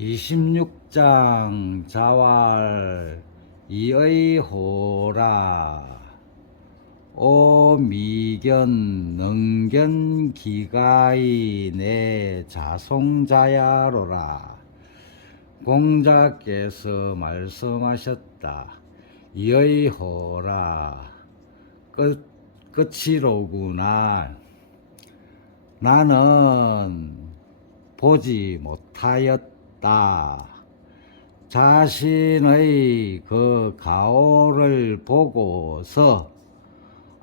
26장 자왈 이의 호라. 오 미견 능견 기가이 내 자송자야로라. 공자께서 말씀하셨다. 이의 호라. 끝, 끝이로구나. 나는 보지 못하였다. 자신의 그 가오를 보고서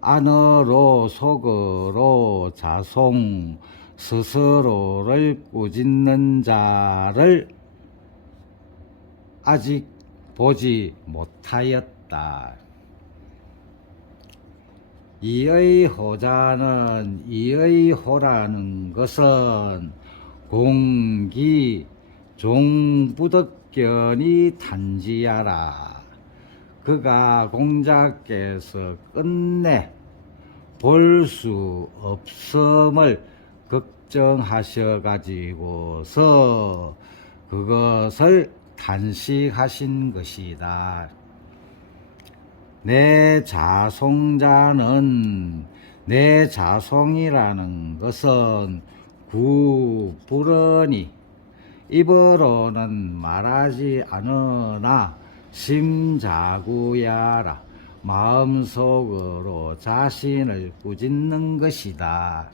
안으로 속으로 자송 스스로를 꾸짖는 자를 아직 보지 못하였다. 이의 호자는 이의 호라는 것은 공기 종부덕견이 단지하라. 그가 공자께서 끝내 볼 수 없음을 걱정하셔 가지고서 그것을 단식하신 것이다. 내 자송자는 내 자송이라는 것은 구부러니 입으로는 말하지 않으나 심자구야라 마음속으로 자신을 꾸짖는 것이다.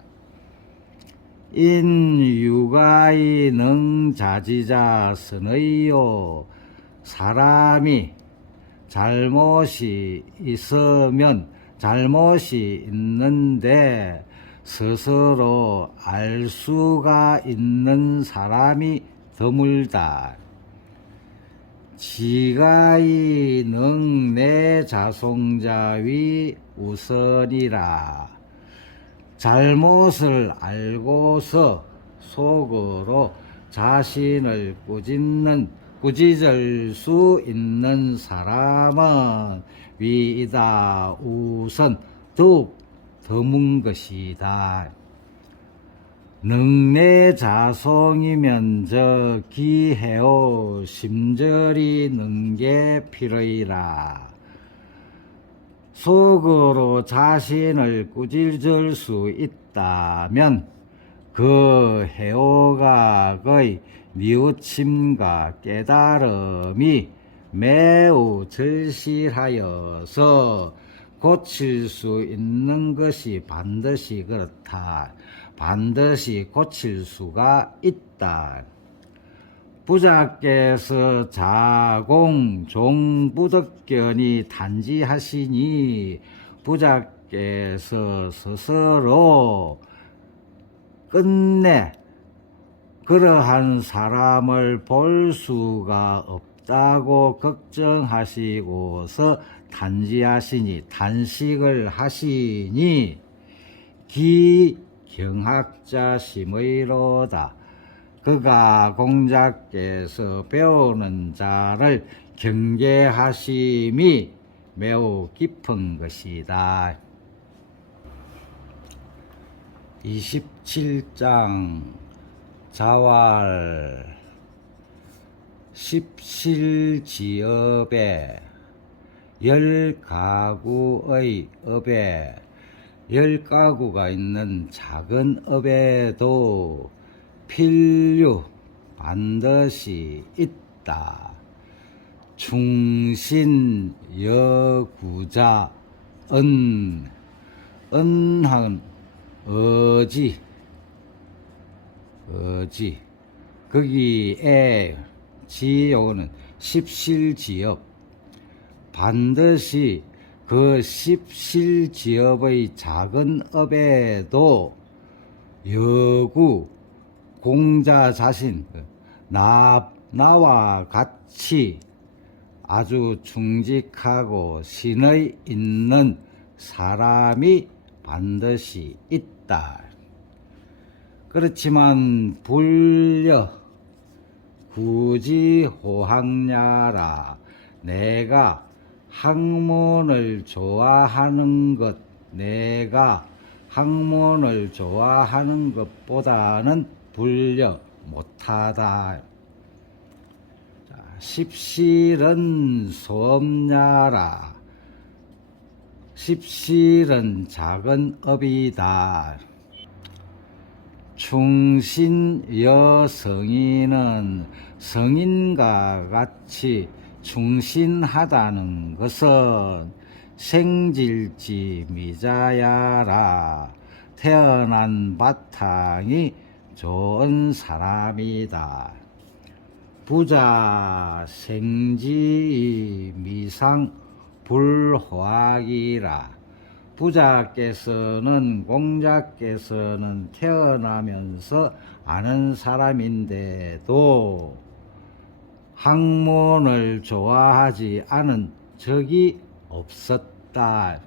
인유가이 능자지자 선의요 사람이 잘못이 있으면 잘못이 있는데 스스로 알 수가 있는 사람이 드물다. 지가이 능내 자송자위 우선이라. 잘못을 알고서 속으로 자신을 꾸짖는 꾸짖을 수 있는 사람은 위이다 우선 더욱 드문 것이다. 능내 자성이면 저 기해오 심절이 능게 필요이라. 속으로 자신을 꾸짖을 수 있다면 그 해오각의 뉘우침과 깨달음이 매우 절실하여서 고칠 수 있는 것이 반드시 그렇다. 반드시 고칠 수가 있다. 부자께서 자공 종부덕견이 단지하시니 부자께서 스스로 끝내 그러한 사람을 볼 수가 없다고 걱정하시고서 단지하시니 단식을 하시니 기 경학자 심의로다. 그가 공자께서 배우는 자를 경계하심이 매우 깊은 것이다. 27장 자활 십실지업에 열 가구의 업에 열 가구가 있는 작은 업에도 필요 반드시 있다. 충신 여구자 은 은한 어지 어지 거기에 지요는 십실지업 반드시 그 십실 지업의 작은 업에도 여구 공자 자신 나 나와 같이 아주 충직하고 신의 있는 사람이 반드시 있다. 그렇지만 불려 굳이 호학냐라 내가 학문을 좋아하는 것 내가 학문을 좋아하는 것보다는 불려 못하다. 십실은 소업냐라 십실은 작은 업이다 충신 여성인은 성인과 같이 충신하다는 것은 생질지 미자야라 태어난 바탕이 좋은 사람이다. 부자 생지 미상 불호학이라 부자께서는 공자께서는 태어나면서 아는 사람인데도 학문을 좋아하지 않은 적이 없었다.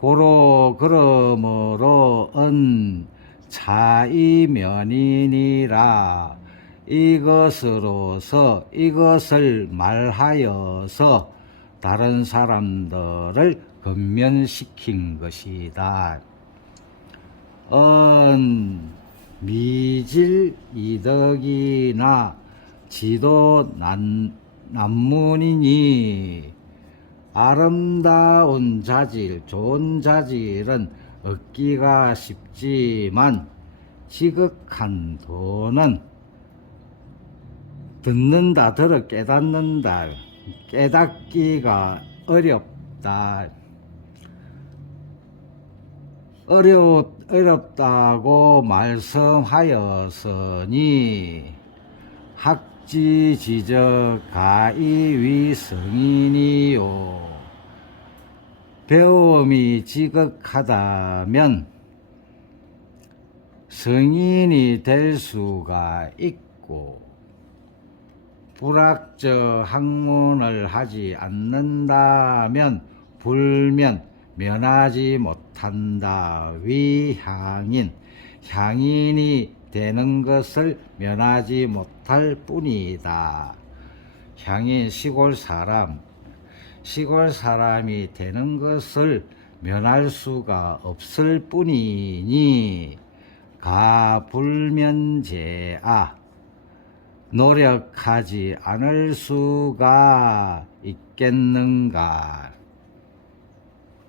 고로 그러므로 은 자이면이니라 이것으로서 이것을 말하여서 다른 사람들을 건면시킨 것이다. 은 미질 이덕이나 지도 난, 난문이니 아름다운 자질, 좋은 자질은 얻기가 쉽지만 지극한 도는 듣는다, 들어 깨닫는다, 깨닫기가 어렵다. 어려, 어렵다고 말씀하였으니 학 지 지적 가이위 성인이요. 배움이 지극하다면 성인이 될 수가 있고 불학적 학문을 하지 않는다면 불면 면하지 못한다. 위향인 향인이 되는 것을 면하지 못할 뿐이다. 향인 시골 사람 시골 사람이 되는 것을 면할 수가 없을 뿐이니 가불면제아 노력하지 않을 수가 있겠는가